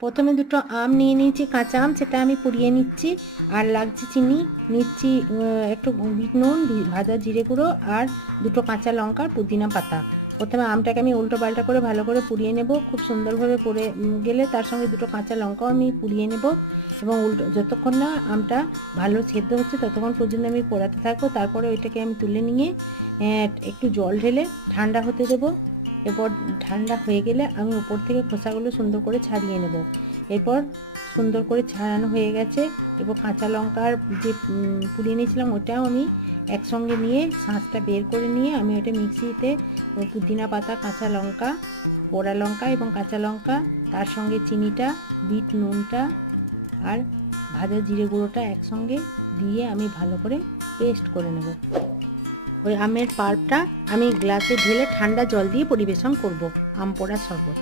প্রথমে দুটো আম নিয়ে নিয়েছি, কাঁচা আম, সেটা আমি পুড়িয়ে নিচ্ছি। আর লাগছে চিনি, নিচ্ছি একটু বিট নুন, ভাজা জিরে গুঁড়ো আর দুটো কাঁচা লঙ্কা, পুদিনা পাতা। প্রথমে আমটাকে আমি উল্টো পাল্টা করে ভালো করে পুড়িয়ে নেব। খুব সুন্দরভাবে পুড়ে গেলে তার সঙ্গে দুটো কাঁচা লঙ্কাও আমি পুড়িয়ে নেব এবং উল্টো যতক্ষণ না আমটা ভালো সেদ্ধ হচ্ছে ততক্ষণ পর্যন্ত আমি পোড়াতে থাকবো। তারপরে ওইটাকে আমি তুলে নিয়ে একটু জল ঢেলে ঠান্ডা হতে দেবো। এরপর ঠান্ডা হয়ে গেলে আমি উপর থেকে খোসাগুলো সুন্দর করে ছাড়িয়ে নেব। এরপর সুন্দর করে ছাড়ানো হয়ে গেছে। এরপর কাঁচা লঙ্কার যে পুড়িয়ে নিয়েছিলাম ওটাও আমি একসঙ্গে নিয়ে শাঁসটা বের করে নিয়ে আমি ওটা মিক্সিতে পুদিনা পাতা, কাঁচা লঙ্কা, পোড়া লঙ্কা এবং কাঁচা লঙ্কা, তার সঙ্গে চিনিটা, বিট নুনটা আর ভাজা জিরে গুঁড়োটা একসঙ্গে দিয়ে আমি ভালো করে পেস্ট করে নেব। ওই আমের পাল্পটা আমি গ্লাসে ঢেলে ঠান্ডা জল দিয়ে পরিবেশন করব আম পোড়া শরবত।